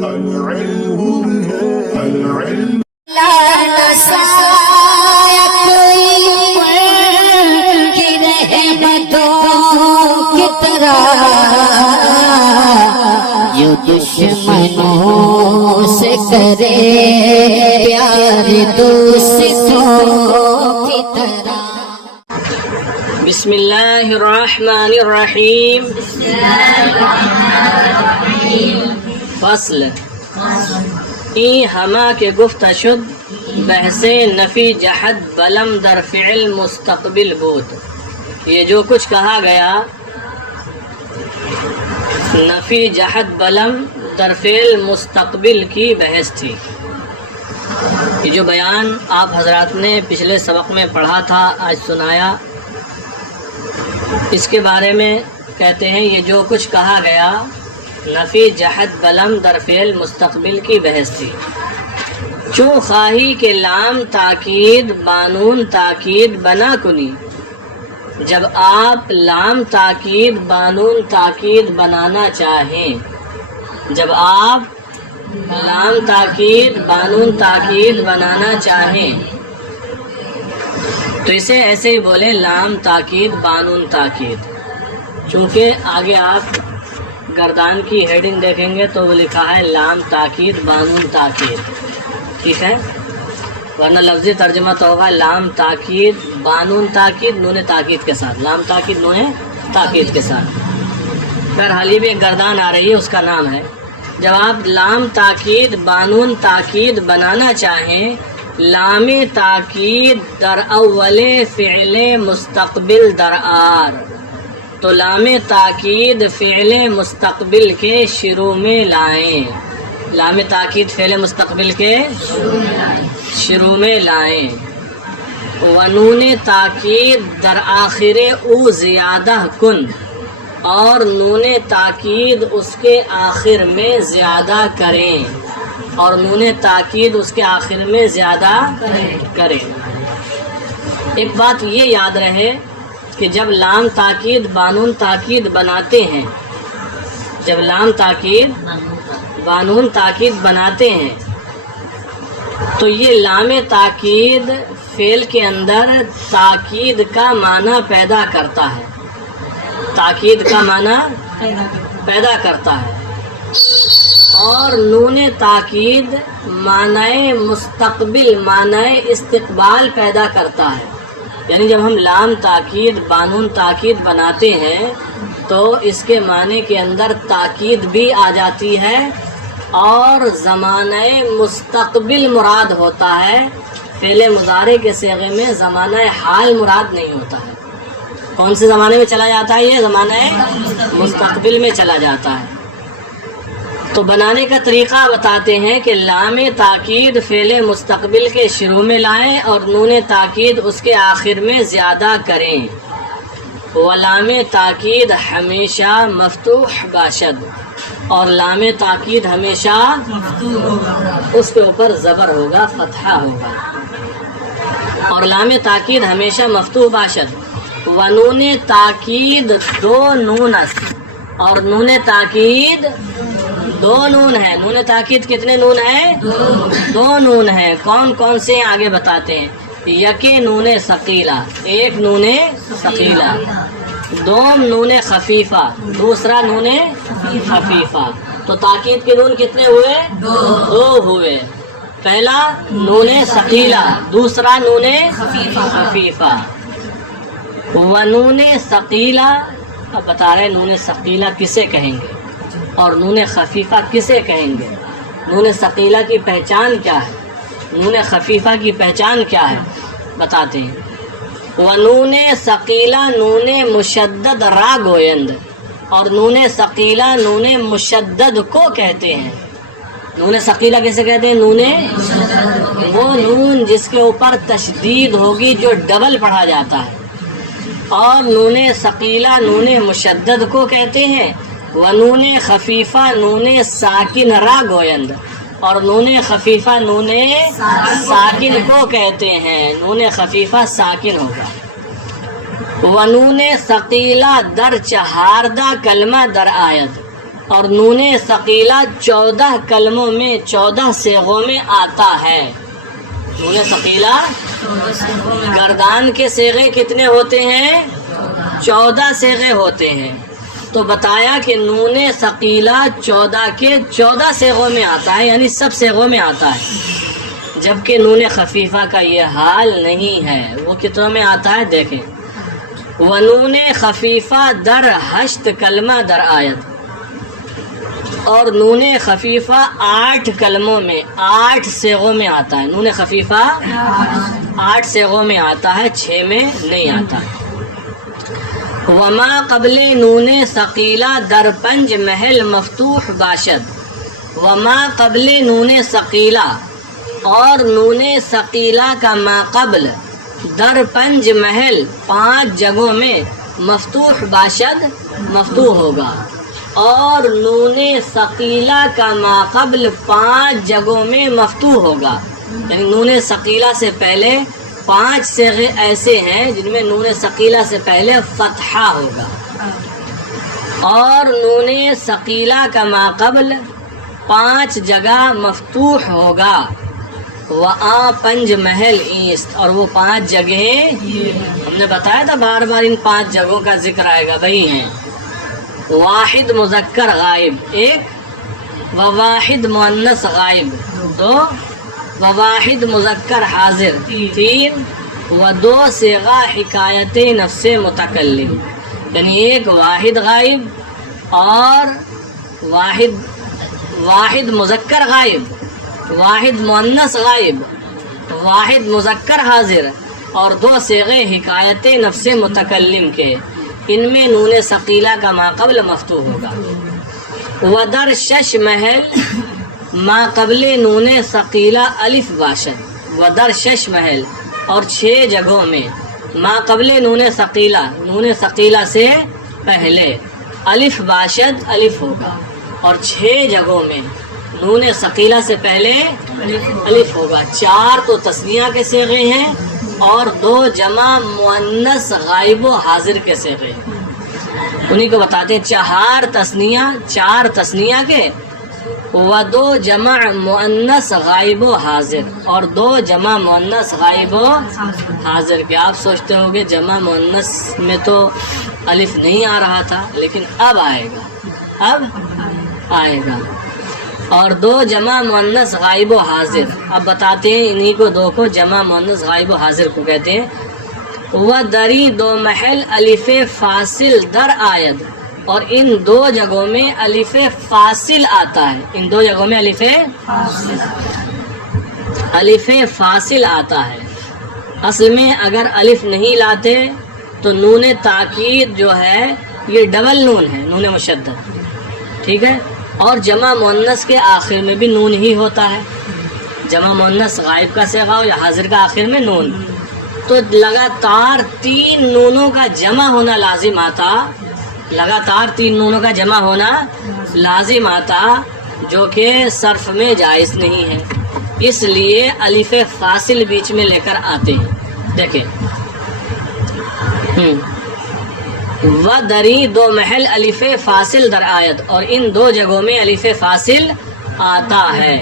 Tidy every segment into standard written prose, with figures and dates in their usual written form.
جو دشمنوں سے کرے پیار دوستوں کی طرح. بسم اللہ الرحمن الرحیم. فصل این ہما کے گفت شد بحث نفی جحد بلم در فعل مستقبل بود. یہ جو کچھ کہا گیا نفی جحد بلم در فعل مستقبل کی بحث تھی. یہ جو بیان آپ حضرات نے پچھلے سبق میں پڑھا تھا آج سنایا، اس کے بارے میں کہتے ہیں یہ جو کچھ کہا گیا نفی جحد بلم در فعل مستقبل کی بحث تھی. چون خواہی کہ لام تاکید بانون تاکید بنا کنی، جب آپ لام تاکید بانون تاکید بنانا چاہیں، جب آپ لام تاکید بانون تاکید بنانا چاہیں تو اسے ایسے ہی بولے لام تاکید بانون تاکید. چونکہ آگے آپ گردان کی ہیڈنگ دیکھیں گے تو وہ لکھا ہے لام تاکید بانون تاکید، ٹھیک ہے، ورنہ لفظی ترجمہ تو ہوگا لام تاکید بانون تاکید نون تاکید کے ساتھ، لام تاکید نون تاکید کے ساتھ. بہرحال یہ بھی ایک گردان آ رہی ہے، اس کا نام ہے. جب آپ لام تاکید بانون تاکید بنانا چاہیں، لام تاکید در اول فعل مستقبل در آر، تو لام تاکید فعل مستقبل کے شروع میں لائیں. لام تاکید فعل مستقبل کے شروع میں لائیں. ونون تاکید در آخر او زیادہ کن، اور نون تاکید اس کے آخر میں زیادہ کریں، اور نون تاکید اس کے آخر میں زیادہ کریں. ایک بات یہ یاد رہے کہ جب لام تاکید بانون تاکید بناتے ہیں، جب لام تاکید بانون تاکید بناتے ہیں تو یہ لام تاکید فعل کے اندر تاکید کا معنی پیدا کرتا ہے، تاکید کا معنی پیدا کرتا ہے، اور نون تاکید معنی مستقبل معنی استقبال پیدا کرتا ہے. یعنی جب ہم لام تاکید بانون تاکید بناتے ہیں تو اس کے معنی کے اندر تاکید بھی آ جاتی ہے اور زمانہ مستقبل مراد ہوتا ہے. فعل مضارع کے صیغے میں زمانہ حال مراد نہیں ہوتا ہے. کون سے زمانے میں چلا جاتا ہے؟ یہ زمانہ مستقبل میں چلا جاتا ہے. تو بنانے کا طریقہ بتاتے ہیں کہ لام تاکید فعل مستقبل کے شروع میں لائیں اور نون تاکید اس کے آخر میں زیادہ کریں. ولام تاکید ہمیشہ مفتوح باشد، اور لام تاکید ہمیشہ اس کے اوپر زبر ہوگا، فتحہ ہوگا. اور لام تاکید ہمیشہ مفتوح باشد. ونون تاکید دو نون است، اور نون تاکید دو نون ہے. نون تاکید کتنے نون ہیں؟ دو نون ہیں. کون کون سے آگے بتاتے ہیں. یکی نون ثقیلہ، ایک نون ثقیلہ. دوم نون خفیفہ، دوسرا نون خفیفہ. تو تاکید کے نون کتنے ہوئے؟ دو ہوئے. پہلا نون ثقیلہ، دوسرا نون خفیفہ. ونون ثقیلہ، اب بتا رہے نون ثقیلہ کسے کہیں گے اور نون خفیفہ کسے کہیں گے. نون ثقیلہ کی پہچان کیا ہے، نون خفیفہ کی پہچان کیا ہے بتاتے ہیں. ونون ثقیلہ نون مشدد را گویند، اور نون ثقیلہ نون مشدد کو کہتے ہیں. نون ثقیلہ کیسے کہتے ہیں؟ نون وہ نون جس کے اوپر تشدید ہوگی جو ڈبل پڑھا جاتا ہے. اور نون ثقیلہ نون مشدد کو کہتے ہیں. ونون خفیفہ نون ساکن را گویند، اور نون خفیفہ نون ساکن کو کہتے ہیں. نون خفیفہ ساکن ہوگا. ونون ثقیلہ در چہاردہ کلمہ در آیت، اور نون ثقیلہ 14 کلموں میں 14 صیغوں میں آتا ہے. نون ثقیلہ گردان کے صیغے کتنے ہوتے ہیں؟ 14 صیغے ہوتے ہیں. تو بتایا کہ نون ثقیلہ 14 کے 14 صیغوں میں آتا ہے، یعنی سب صیغوں میں آتا ہے، جبکہ نون خفیفہ کا یہ حال نہیں ہے. وہ کتنوں میں آتا ہے دیکھیں. ونون خفیفہ در 8 کلمہ در آیت، اور نون خفیفہ 8 کلموں میں 8 صیغوں میں آتا ہے. نون خفیفہ 8 صیغوں میں آتا ہے، 6 میں نہیں آتا ہے. وما قبل نون ثقیلہ در 5 محل مفتوح باشد. وما قبل نون ثقیلہ، اور نون ثقیلہ کا ما قبل در 5 محل 5 جگہوں میں مفتوح باشد مفتوح ہوگا، اور نون ثقیلہ کا ما قبل 5 جگہوں میں مفتوح ہوگا. یعنی نون ثقیلہ سے پہلے 5 صیغے ایسے ہیں جن میں نون ثقیلہ سے پہلے فتحہ ہوگا، اور نون ثقیلہ کا ما قبل 5 جگہ مفتوح ہوگا. وآ 5 محل ایست، اور وہ 5 جگہیں ہم نے بتایا تھا بار بار ان 5 جگہوں کا ذکر آئے گا، وہی ہیں. واحد مذکر غائب 1، وواحد مؤنث غائب 2، وواحد مذکر حاضر 3، و2 صیغہ حکایت نفس متکلم. یعنی 1 واحد غائب، اور واحد مذکر غائب، واحد مؤنث غائب، واحد مذکر حاضر، اور 2 صیغے حکایت نفس متکلم کے. ان میں نون ثقیلہ کا ما قبل مفتوح ہوگا. ودر 6 محل ما قبل نون ثقیلہ الف باشد. ودر 6 محل، اور 6 جگہوں میں ما قبل نون ثقیلہ سے پہلے الف باشد الف ہوگا، اور 6 جگہوں میں نون ثقیلہ سے پہلے الف ہوگا. 4 تو تثنیہ کے صیغے ہیں، اور 2 جمع مؤنث غائب و حاضر کے صیغے ہیں. انہی کو بتاتے ہیں 4 تثنیہ کے، و 2 جمع مؤنث غائب و حاضر، اور 2 جمع مؤنث غائب و حاضر کے. آپ سوچتے ہو کہ جمع مؤنث میں تو الف نہیں آ رہا تھا، لیکن اب آئے گا. اور 2 جمع مؤنث غائب و حاضر. اب بتاتے ہیں انہی کو 2 کو جمع مؤنث غائب و حاضر کو کہتے ہیں. و دری 2 محل الف فاصل در آیت، اور ان 2 جگہوں میں الف فاصل آتا ہے. ان 2 جگہوں میں الف فاصل آتا ہے. اصل میں اگر الف نہیں لاتے تو نون تاکید جو ہے یہ ڈبل نون ہے، نون مشدد، ٹھیک ہے. اور جمع مؤنث کے آخر میں بھی نون ہی ہوتا ہے. جمع مؤنث غائب کا صیغہ ہو یا حاضر کا آخر میں نون، تو لگاتار 3 نونوں کا جمع ہونا لازم آتا. لگاتار 3 نونوں کا جمع ہونا لازم آتا، جو کہ صرف میں جائز نہیں ہے. اس لیے الف فاصل بیچ میں لے کر آتے ہیں. دیکھیں و دری 2 محل الف فاصل در آیت، اور ان 2 جگہوں میں الف فاصل آتا ہے.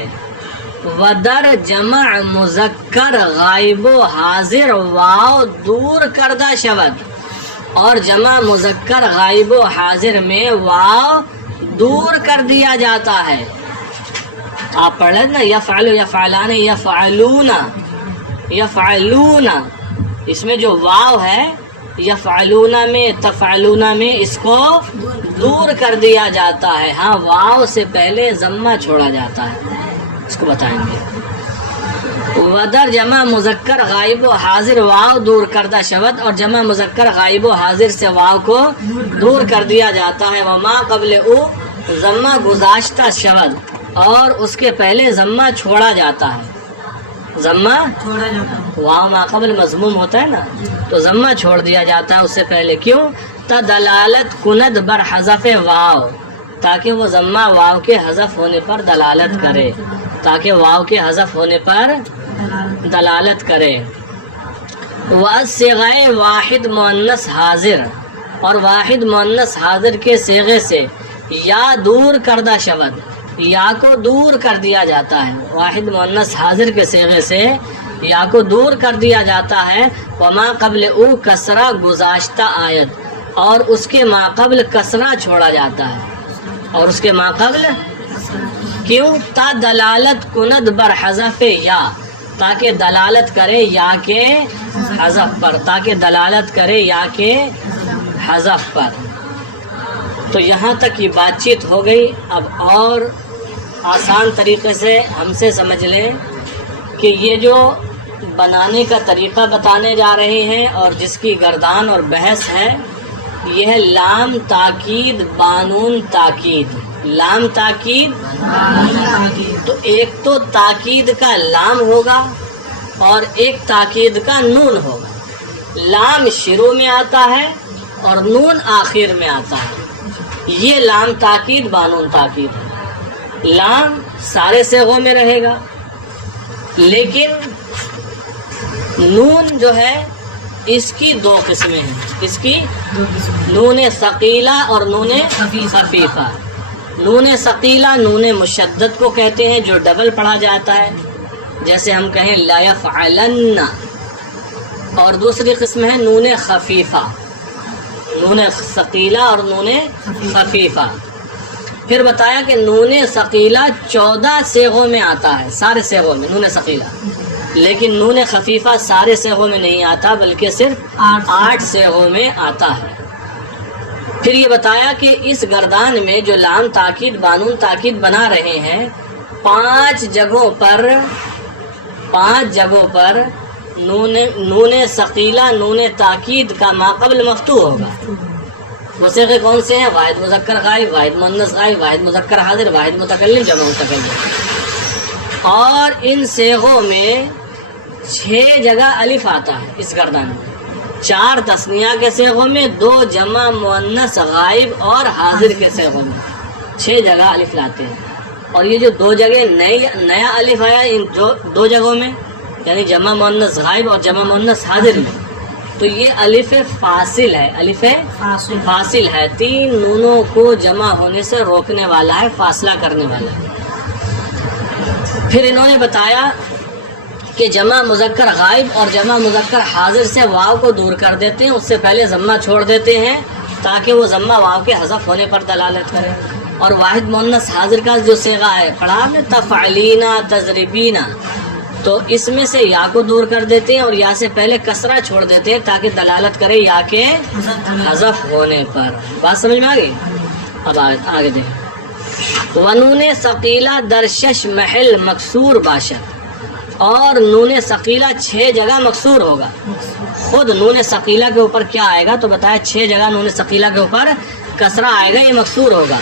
و در جمع مذکر غائب و حاضر واو دور کردہ شود، اور جمع مذکر غائب و حاضر میں واو دور کر دیا جاتا ہے. آپ پڑھ لیں نا، یفعل یفعلان یفعلون، اس میں جو واو ہے یفعلون میں تفعلون میں اس کو دور کر دیا جاتا ہے. ہاں، واو سے پہلے ضمہ چھوڑا جاتا ہے، اس کو بتائیں گے. ودر جمع مذکر غائب و حاضر واو دور کردہ شود، اور جمع مذکر غائب و حاضر سے واو کو دور کر دیا جاتا ہے. وما قبل او ضمہ گزاشتہ شود، اور اس کے پہلے ضمہ چھوڑا جاتا ہے. ضمہ واو ما قبل مضموم ہوتا ہے نا، تو ضمہ چھوڑ دیا جاتا ہے اس سے پہلے. کیوں؟ تدلالت کند بر حذف واو، تاکہ وہ ضمہ واو کے حذف ہونے پر دلالت کرے، تاکہ واو کے حذف ہونے پر دلالت کرے. وَالصِّغَائِ واحد مؤنث حاضر، اور واحد مؤنث حاضر کے صیغے سے یا دور کردہ شود، یا کو دور کر دیا جاتا ہے، واحد مؤنث حاضر کے صیغے سے یا کو دور کر دیا جاتا ہے، وما قبل او کسرہ گزاشتہ آیت، اور اس کے ماقبل کسرہ چھوڑا جاتا ہے، اور اس کے ماقبل کیوں؟ تا دلالت کند بر حذف یا، تاکہ دلالت کرے یا کے حذف پر، تاکہ دلالت کرے یا کے حذف پر۔ تو یہاں تک یہ بات چیت ہو گئی۔ اب اور آسان طریقے سے ہم سے سمجھ لیں کہ یہ جو بنانے کا طریقہ بتانے جا رہے ہیں اور جس کی گردان اور بحث ہے، یہ ہے لام تاکید بانون تاکید۔ لام تاکید، تو ایک تو تاکید کا لام ہوگا اور ایک تاکید کا نون ہوگا۔ لام شروع میں آتا ہے اور نون آخر میں آتا ہے، یہ لام تاکید بانون تاکید ہے۔ لام سارے صیغوں میں رہے گا، لیکن نون جو ہے اس کی دو قسمیں ہیں، اس کی نون ثقیلہ اور نون خفیفہ۔ نون ثقیلہ نون مشدد کو کہتے ہیں، جو ڈبل پڑھا جاتا ہے، جیسے ہم کہیں لا یفعلن، اور دوسری قسم ہے نون خفیفہ، نون ثقیلہ اور نون خفیفہ۔ پھر بتایا کہ نون ثقیلہ 14 صیغوں میں آتا ہے، سارے صیغوں میں نون ثقیلہ، لیکن نون خفیفہ سارے صیغوں میں نہیں آتا، بلکہ صرف 8 صیغوں میں آتا ہے۔ پھر یہ بتایا کہ اس گردان میں جو لام تاکید بانون تاکید بنا رہے ہیں، 5 جگہوں پر نون ثقیلہ نون تاکید کا ماقبل مفتوح ہوگا۔ وہ صیغے کون سے ہیں؟ واحد مذکر غائب، واحد مؤنث غائب، واحد مذکر حاضر، واحد متکلم، جمع متکلم۔ اور ان صیغوں میں 6 جگہ الف آتا ہے اس گردان میں، 4 تثنیہ کے صیغوں میں، 2 جمع مؤنث غائب اور حاضر کے صیغوں میں 6 جگہ الف لاتے ہیں۔ اور یہ جو 2 جگہ نیا الف آیا ان 2 جگہوں میں، یعنی جمع مؤنث غائب اور جمع مؤنث حاضر میں، تو یہ الف فاصل ہے، الف فاصل ہے، 3 نونوں کو جمع ہونے سے روکنے والا ہے، فاصلہ کرنے والا ہے۔ پھر انہوں نے بتایا کہ جمع مذکر غائب اور جمع مذکر حاضر سے واو کو دور کر دیتے ہیں، اس سے پہلے ضمہ چھوڑ دیتے ہیں تاکہ وہ ضمہ واو کے حذف ہونے پر دلالت کرے۔ اور واحد مؤنث حاضر کا جو صیغہ ہے پڑھا ہم نے، تفعلینا تضربینا، تو اس میں سے یا کو دور کر دیتے ہیں اور یا سے پہلے کسرہ چھوڑ دیتے ہیں تاکہ دلالت کرے یا کے حذف ہونے پر۔ بات سمجھ میں آ گئی؟ اب آگے دیکھیں۔ ونون ثقیلہ در 6 محل مکسور باشد، اور نون ثقیلہ 6 جگہ مکسور ہوگا۔ خود نون ثقیلہ کے اوپر کیا آئے گا؟ تو بتایا 6 جگہ نون ثقیلہ کے اوپر کسرہ آئے گا، یہ مکسور ہوگا۔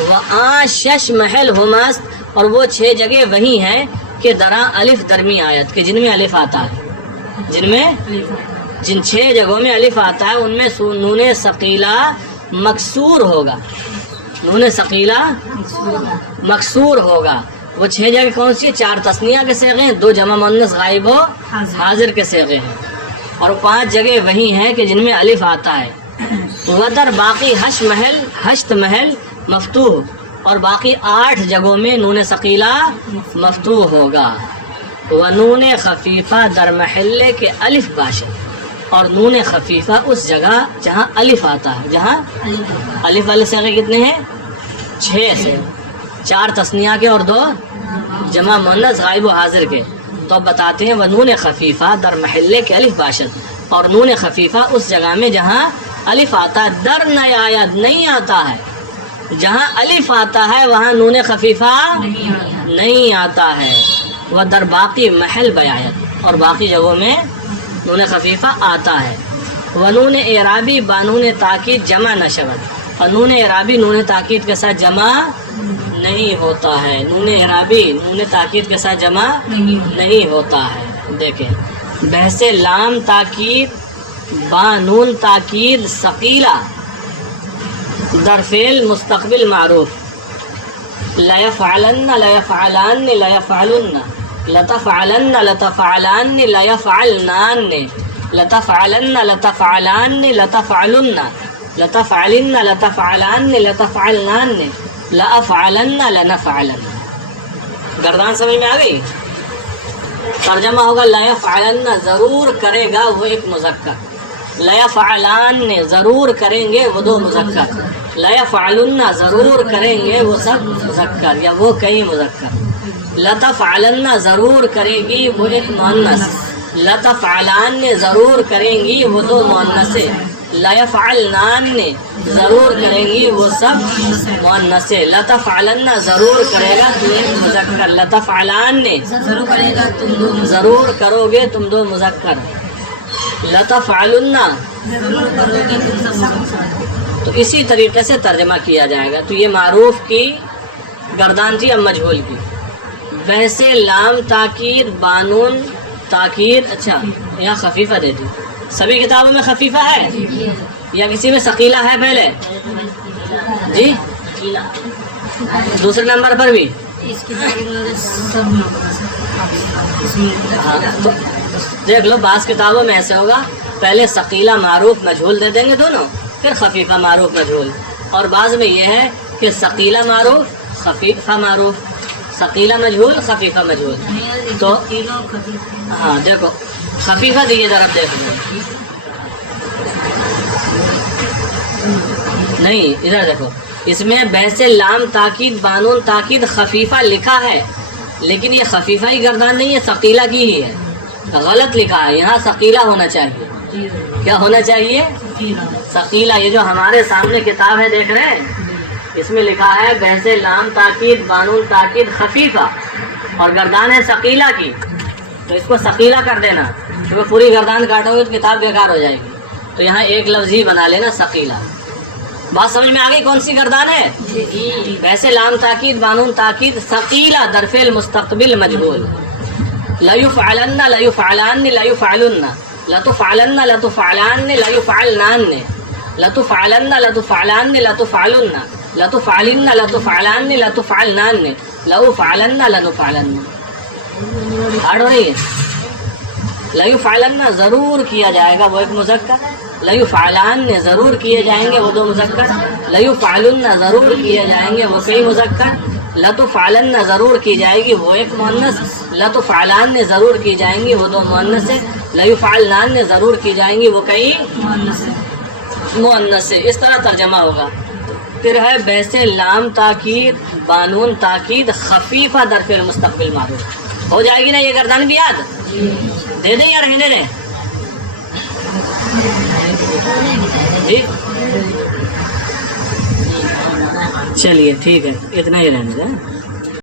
وآں 6 محل ہمست، اور وہ 6 جگہ وہی ہیں کہ درا الف درمی آیت، کہ جن میں الف آتا ہے، جن 6 جگہوں میں الف آتا ہے ان میں نون ثقیلہ مکسور ہوگا، نون ثقیلہ مکسور ہوگا۔ وہ 6 جگہ کون سی ہے؟ 4 تثنیہ کے صیغے ہیں، 2 جمع مؤنث غائب و حاضر کے صیغے ہیں، اور 5 جگہ وہی ہیں کہ جن میں الف آتا ہے۔ ودر باقی 8 محل مفتوح، اور باقی 8 جگہوں میں نون ثقیلہ مفتوح ہوگا۔ ونون خفیفہ در محلے کے الف باشد، اور نون خفیفہ اس جگہ جہاں الف آتا ہے، جہاں الف والے صیغے کتنے ہیں؟ 6 سے، 4 تثنیہ کے اور 2 جمع مؤنث غائب و حاضر کے۔ تو اب بتاتے ہیں ونون خفیفہ در محلے کے الف باشد، اور نون خفیفہ اس جگہ میں جہاں الف آتا ہے، در نہیں آتا ہے، جہاں الف آتا ہے وہاں نون خفیفہ نہیں آتا ہے۔ وہ در باقی محل بیایت، اور باقی جگہوں میں نون خفیفہ آتا ہے۔ ونون اعرابی بانون تاکید جمع نشود، اور نون اعرابی نون تاکید کے ساتھ جمع نہیں ہوتا ہے، نون اعرابی نون تاکید کے ساتھ جمع نہیں ہوتا ہے۔ دیکھیں بحث لام تاکید بانون تاکید ثقیلہ در فعل مستقبل معروف، لا يفعلن لا يفعلان لا يفعلن، لتفعلن لتفعلان لا يفعلنان، لتفعلن لتفعلان لتفعلن، لتفعلن لتفعلن لتفعلنان لأفعلن لنفعلن. گردان سمجھ میں آ گئی؟ ترجمہ ہوگا لیفعلن ضرور کرے گا وہ ایک مذکر، لیفعلان ضرور کریں گے وہ دو مذکر، لیفعلن ضرور کریں گے وہ سب مذکر یا وہ کئی مذکر، لتفعلن ضرور کرے گی وہ ایک مؤنث، لتفعلان ضرور کریں گی وہ دو مؤنث، لیفعلنان ضرور کریں گی وہ سب مؤنث، لتفعلن ضرور کرے گا تو ایک مذکر، لتفعلان ضرور کرے گا تم دو ضرور کرو گے تم دو مذکر، لتفعلن ضرور کرو گے تم سب مذکر. تو اسی طریقے سے ترجمہ کیا جائے گا. تو یہ معروف کی گردان تھی، اب مجہول کی. ویسے لام تاکید بانون تاکید، اچھا یہاں خفیفہ دے دی. سبھی کتابوں میں خفیفہ ہے یا کسی میں ثقیلہ ہے پہلے؟ جی دوسرے نمبر پر بھی اس کتاب میں سب اس میں ہاں، تو دیکھ لو بعض کتابوں میں ایسے ہوگا پہلے ثقیلہ معروف مجہول دے دیں گے دونوں، پھر خفیفہ معروف مجہول، اور بعض میں یہ ہے کہ ثقیلہ معروف خفیفہ معروف، ثقیلہ مجہول خفیفہ مجہول. تو ہاں دیکھو خفیفہ دیے ذرا دیکھ لو، نہیں ادھر دیکھو، اس میں بحث لام تاکید بانون تاکید خفیفہ لکھا ہے، لیکن یہ خفیفہ ہی گردان نہیں ہے، ثقیلہ کی ہی ہے، غلط لکھا ہے. یہاں ثقیلہ ہونا چاہیے. کیا ہونا چاہیے؟ ثقیلہ. یہ جو ہمارے سامنے کتاب ہے دیکھ رہے ہیں، اس میں لکھا ہے بحث لام تاکید بانون تاکید خفیفہ، اور گردان ہے ثقیلہ کی، تو اس کو ثقیلہ کر دینا، کیونکہ پوری گردان کاٹو گے تو کتاب بیکار ہو جائے گی. تو یہاں ایک لفظ ہی بنا لینا ثقیلہ. بات سمجھ میں آ گئی کون سی گردان ہے؟ ویسے لام تاکید بانون تاکید ثقیلہ درفعل مستقبل مجہول. لیفعلن لیفعلان لیفعلن لتفعلن لتفعلان لیفعلنان لتفعلن لتفعلان لتفعلن لتفعلن لتفعلان لتفعلنان لأفعلن لنفعلن. ہارڈ ہو رہی ہے؟ لیفعلن ضرور کیا جائے گا وہ ایک مذکر، لیفعلان ضرور کیے جائیں گے وہ دو مذکر، لیفعلن ضرور کیے جائیں گے وہ کئی مذکر، لتفعلن ضرور کی جائے گی وہ ایک مؤنث، لتفعلان ضرور کی جائیں گی وہ دو مؤنث، لیفعلنان ضرور کی جائیں گی وہ کئی مؤنث. اس طرح ترجمہ ہوگا. پھر ہے بحث لام تاکید بانون تاکید خفیفہ درفعل مستقبل معروف. ہو جائے گی نا یہ گردان بھی یاد؟ دے دیں یا رہنے دیں؟ جی چلیے ٹھیک ہے، اتنا ہی رہنے دیں.